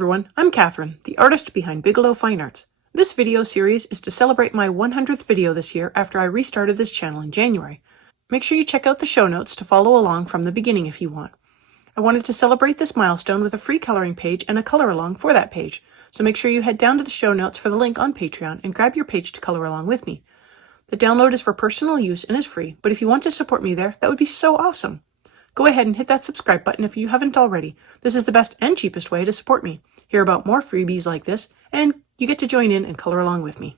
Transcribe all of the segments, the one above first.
everyone, I'm Catherine, the artist behind Bigelow Fine Arts. This video series is to celebrate my 100th video this year after I restarted this channel in January. Make sure you check out the show notes to follow along from the beginning if you want. I wanted to celebrate this milestone with a free coloring page and a color along for that page, so make sure you head down to the show notes for the link on Patreon and grab your page to color along with me. The download is for personal use and is free, but if you want to support me there, that would be so awesome. Go ahead and hit that subscribe button if you haven't already. This is the best and cheapest way to support me. Hear about more freebies like this, and you get to join in and color along with me.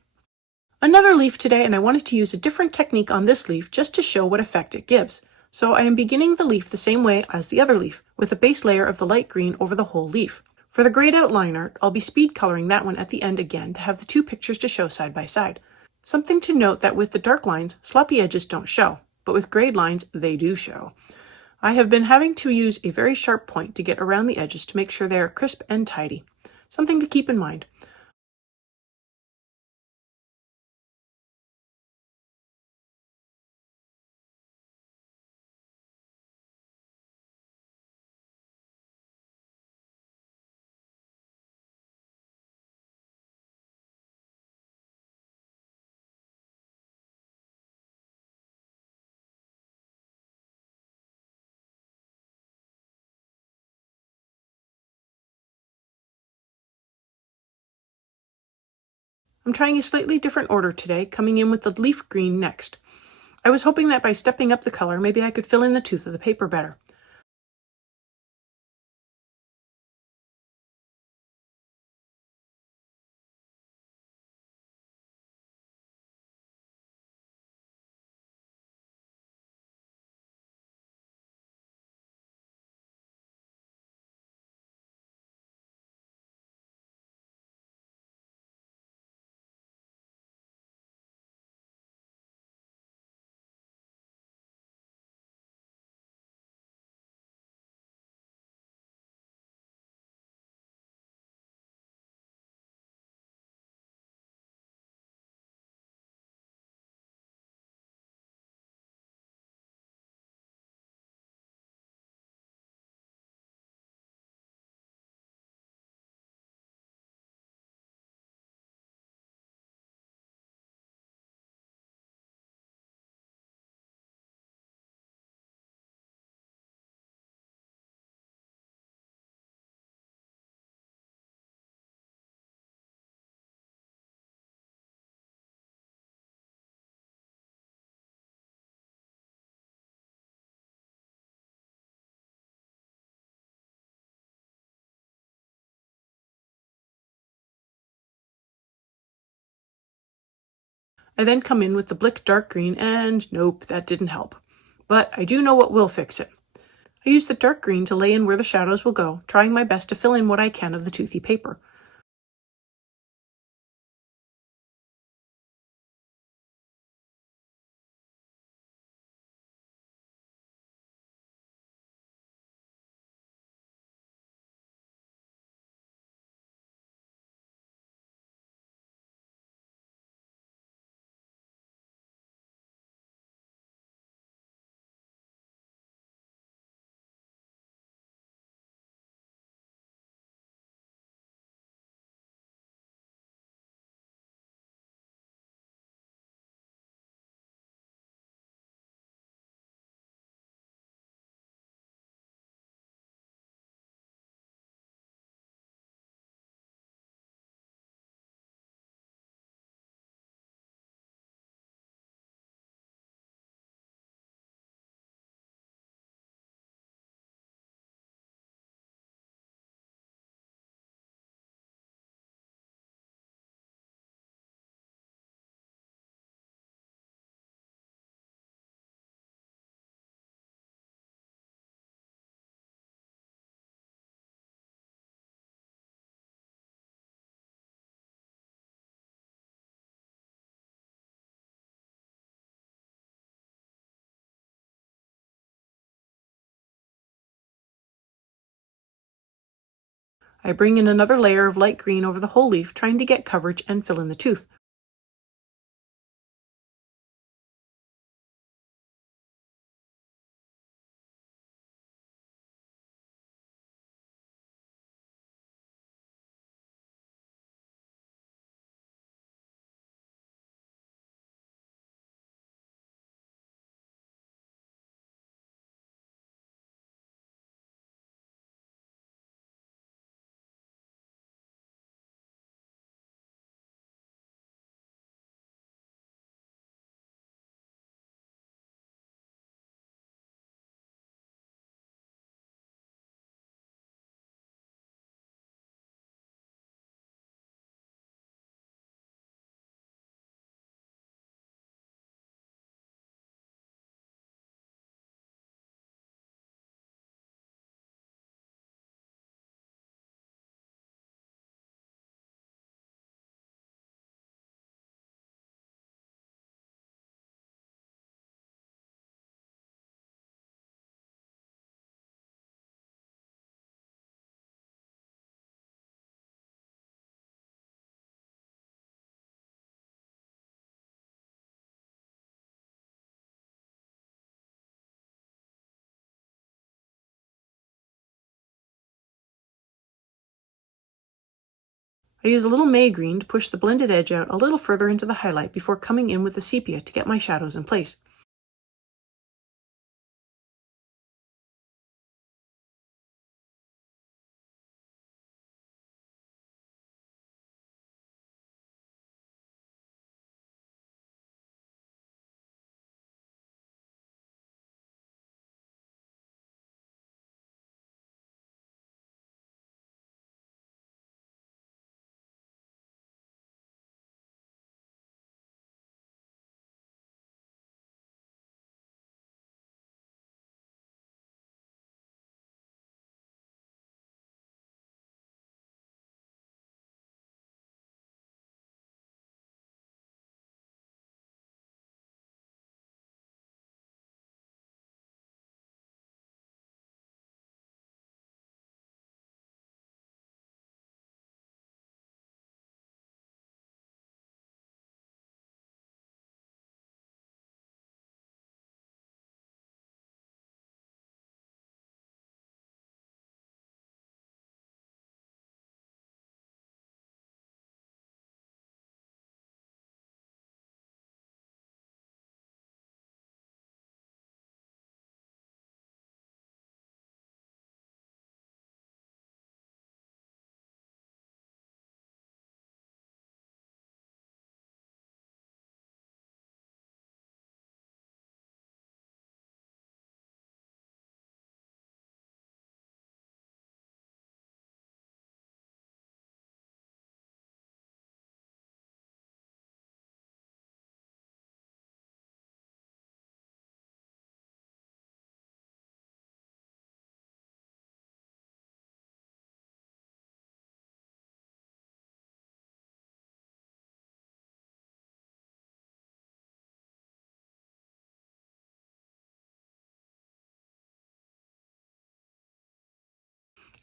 Another leaf today, and I wanted to use a different technique on this leaf just to show what effect it gives. So I am beginning the leaf the same way as the other leaf, with a base layer of the light green over the whole leaf. For the grayed out line art, I'll be speed coloring that one at the end again to have the two pictures to show side by side. Something to note that with the dark lines, sloppy edges don't show, but with grayed lines, they do show. I have been having to use a very sharp point to get around the edges to make sure they are crisp and tidy. Something to keep in mind. I'm trying a slightly different order today, coming in with the leaf green next. I was hoping that by stepping up the color, maybe I could fill in the tooth of the paper better. I then come in with the Blick dark green, and nope, that didn't help. But I do know what will fix it. I use the dark green to lay in where the shadows will go, trying my best to fill in what I can of the toothy paper. I bring in another layer of light green over the whole leaf, trying to get coverage and fill in the tooth. I use a little May green to push the blended edge out a little further into the highlight before coming in with the sepia to get my shadows in place.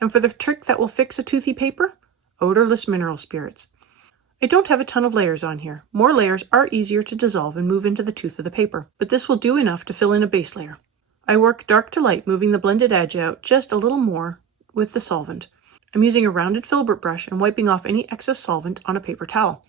And for the trick that will fix a toothy paper, odorless mineral spirits. I don't have a ton of layers on here. More layers are easier to dissolve and move into the tooth of the paper, but this will do enough to fill in a base layer. I work dark to light, moving the blended edge out just a little more with the solvent. I'm using a rounded filbert brush and wiping off any excess solvent on a paper towel.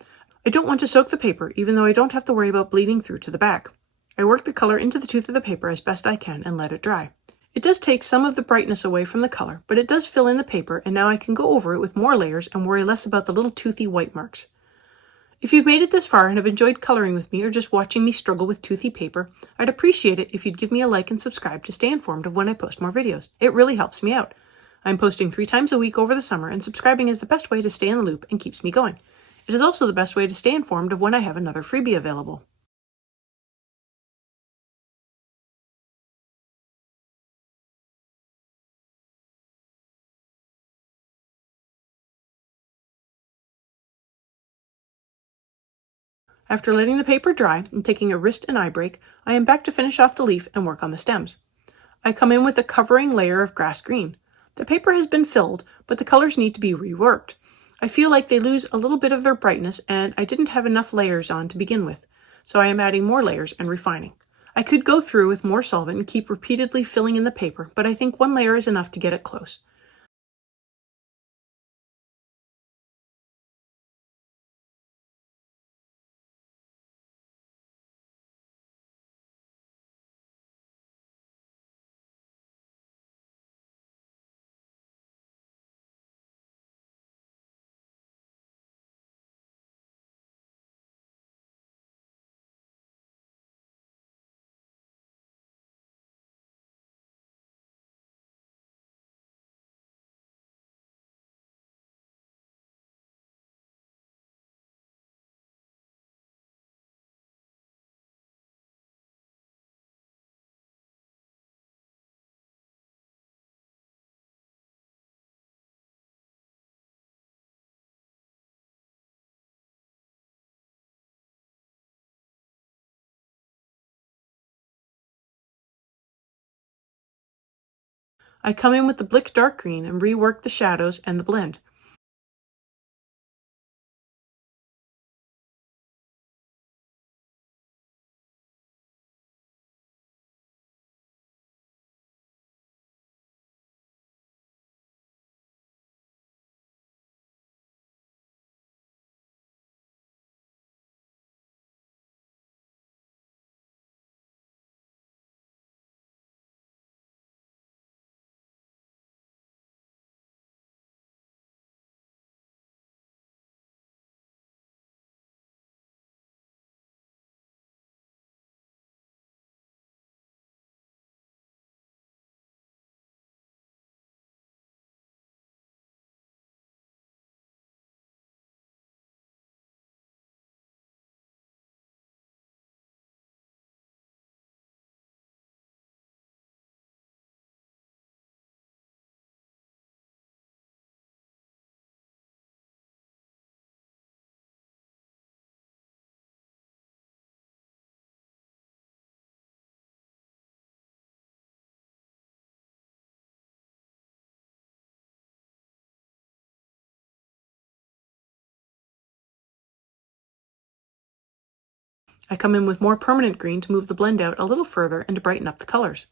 I don't want to soak the paper, even though I don't have to worry about bleeding through to the back. I work the color into the tooth of the paper as best I can and let it dry. It does take some of the brightness away from the color, but it does fill in the paper, and now I can go over it with more layers and worry less about the little toothy white marks. If you've made it this far and have enjoyed coloring with me or just watching me struggle with toothy paper, I'd appreciate it if you'd give me a like and subscribe to stay informed of when I post more videos. It really helps me out. I'm posting 3 times a week over the summer, and subscribing is the best way to stay in the loop and keeps me going. It is also the best way to stay informed of when I have another freebie available. After letting the paper dry and taking a wrist and eye break, I am back to finish off the leaf and work on the stems. I come in with a covering layer of grass green. The paper has been filled, but the colors need to be reworked. I feel like they lose a little bit of their brightness, and I didn't have enough layers on to begin with, so I am adding more layers and refining. I could go through with more solvent and keep repeatedly filling in the paper, but I think 1 layer is enough to get it close. I come in with the Blick dark green and rework the shadows and the blend. I come in with more permanent green to move the blend out a little further and to brighten up the colors.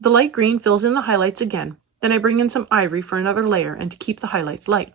The light green fills in the highlights again, then I bring in some ivory for another layer and to keep the highlights light.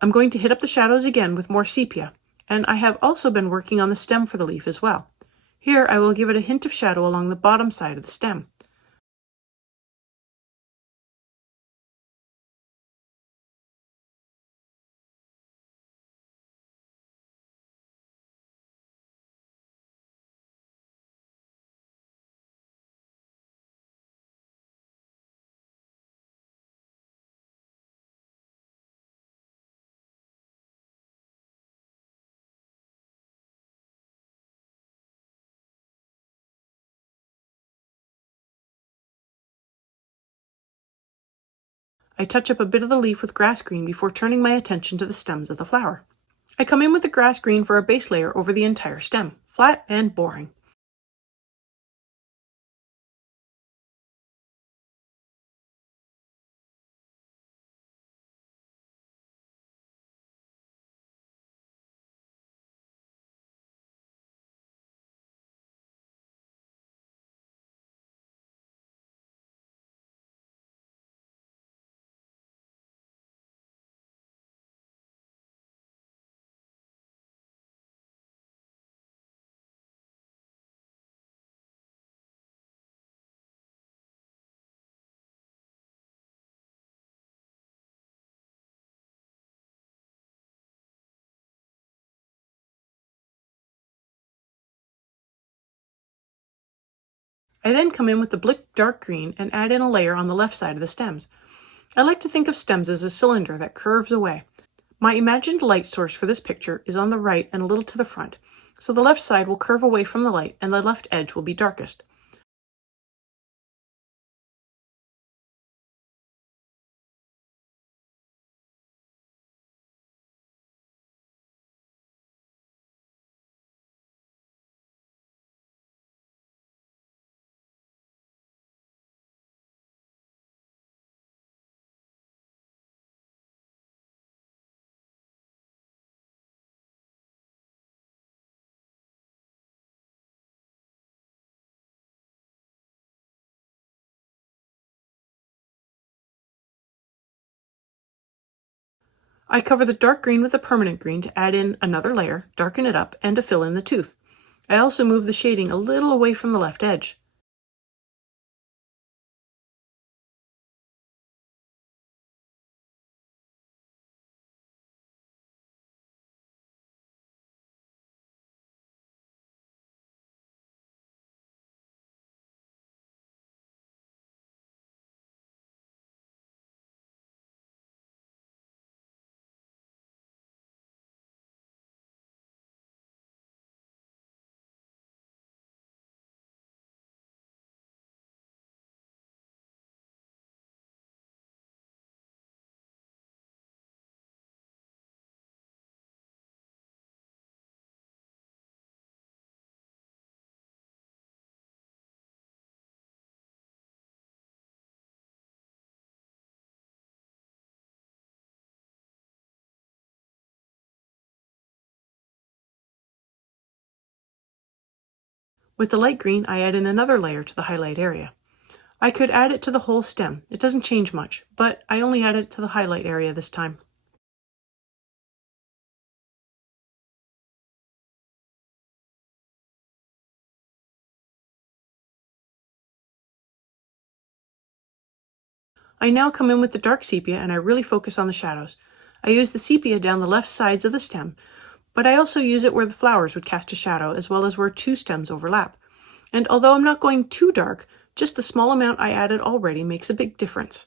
I'm going to hit up the shadows again with more sepia, and I have also been working on the stem for the leaf as well. Here I will give it a hint of shadow along the bottom side of the stem. I touch up a bit of the leaf with grass green before turning my attention to the stems of the flower. I come in with the grass green for a base layer over the entire stem, flat and boring. I then come in with the Blick dark green and add in a layer on the left side of the stems. I like to think of stems as a cylinder that curves away. My imagined light source for this picture is on the right and a little to the front, so the left side will curve away from the light and the left edge will be darkest. I cover the dark green with a permanent green to add in another layer, darken it up, and to fill in the tooth. I also move the shading a little away from the left edge. With the light green, I add in another layer to the highlight area. I could add it to the whole stem. It doesn't change much, but I only added it to the highlight area this time. I now come in with the dark sepia and I really focus on the shadows. I use the sepia down the left sides of the stem, but I also use it where the flowers would cast a shadow as well as where two stems overlap. And although I'm not going too dark, just the small amount I added already makes a big difference.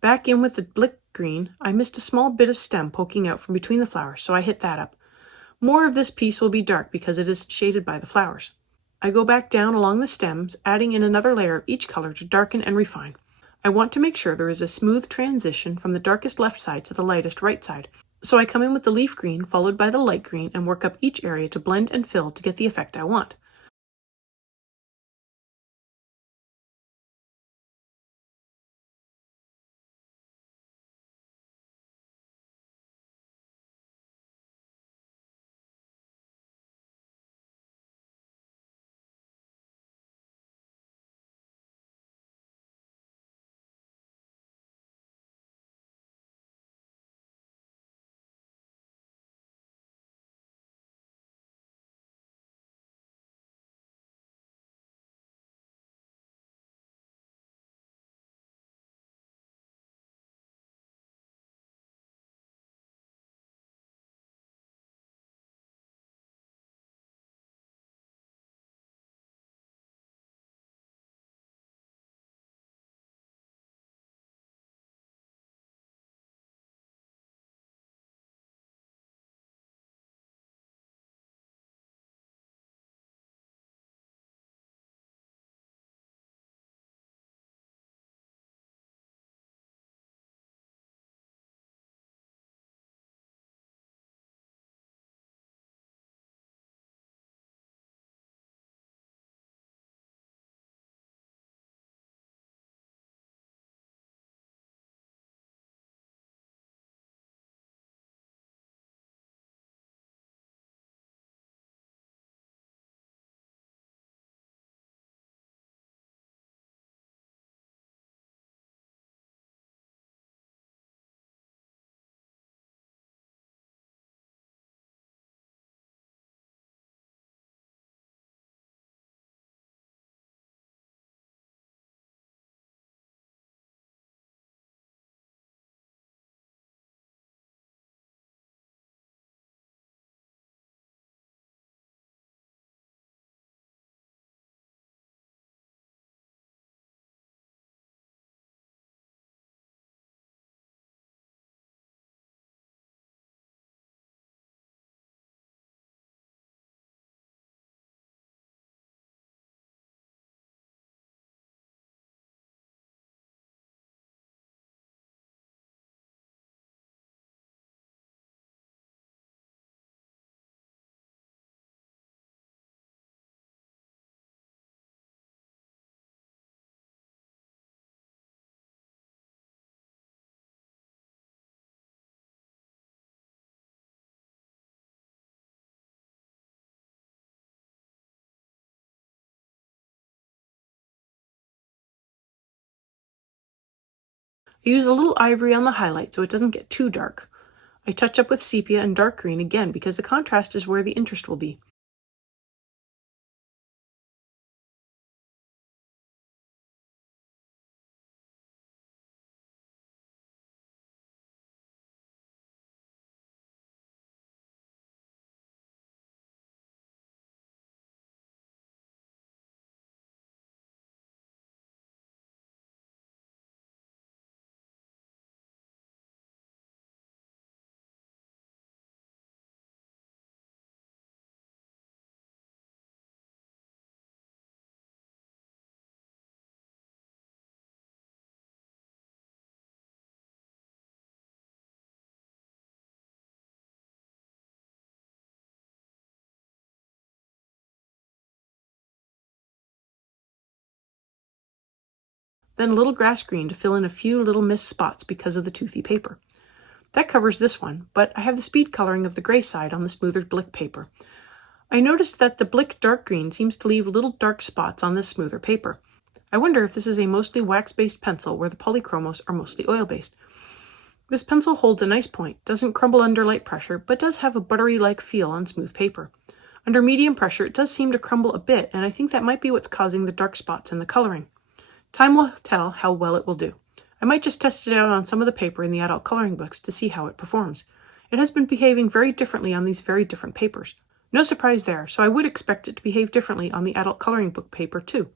Back in with the blick green, I missed a small bit of stem poking out from between the flowers, so I hit that up. More of this piece will be dark because it is shaded by the flowers. I go back down along the stems, adding in another layer of each color to darken and refine. I want to make sure there is a smooth transition from the darkest left side to the lightest right side. So I come in with the leaf green followed by the light green and work up each area to blend and fill to get the effect I want. I use a little ivory on the highlight so it doesn't get too dark. I touch up with sepia and dark green again because the contrast is where the interest will be. then a little grass green to fill in a few little missed spots because of the toothy paper. That covers this one, but I have the speed coloring of the gray side on the smoother Blick paper. I noticed that the Blick dark green seems to leave little dark spots on this smoother paper. I wonder if this is a mostly wax-based pencil where the polychromos are mostly oil-based. This pencil holds a nice point, doesn't crumble under light pressure, but does have a buttery-like feel on smooth paper. Under medium pressure, it does seem to crumble a bit, and I think that might be what's causing the dark spots in the coloring. Time will tell how well it will do. I might just test it out on some of the paper in the adult coloring books to see how it performs. It has been behaving very differently on these very different papers. No surprise there, so I would expect it to behave differently on the adult coloring book paper too.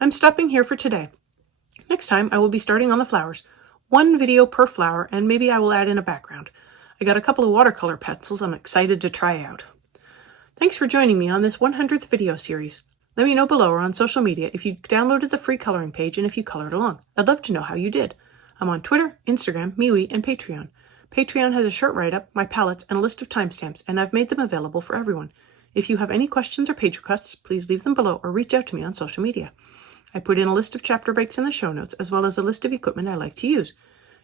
I'm stopping here for today. Next time, I will be starting on the flowers. One video per flower, and maybe I will add in a background. I got a couple of watercolor pencils I'm excited to try out. Thanks for joining me on this 100th video series. Let me know below or on social media if you downloaded the free coloring page and if you colored along. I'd love to know how you did. I'm on Twitter, Instagram, MeWe, and Patreon. Patreon has a short write-up, my palettes, and a list of timestamps, and I've made them available for everyone. If you have any questions or page requests, please leave them below or reach out to me on social media. I put in a list of chapter breaks in the show notes, as well as a list of equipment I like to use.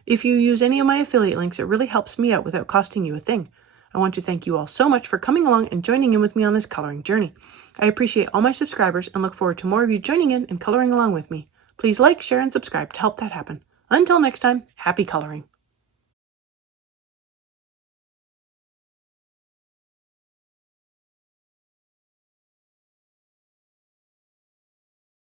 If you use any of my affiliate links, it really helps me out without costing you a thing. I want to thank you all so much for coming along and joining in with me on this coloring journey. I appreciate all my subscribers and look forward to more of you joining in and coloring along with me. Please like, share, and subscribe to help that happen. Until next time, happy coloring.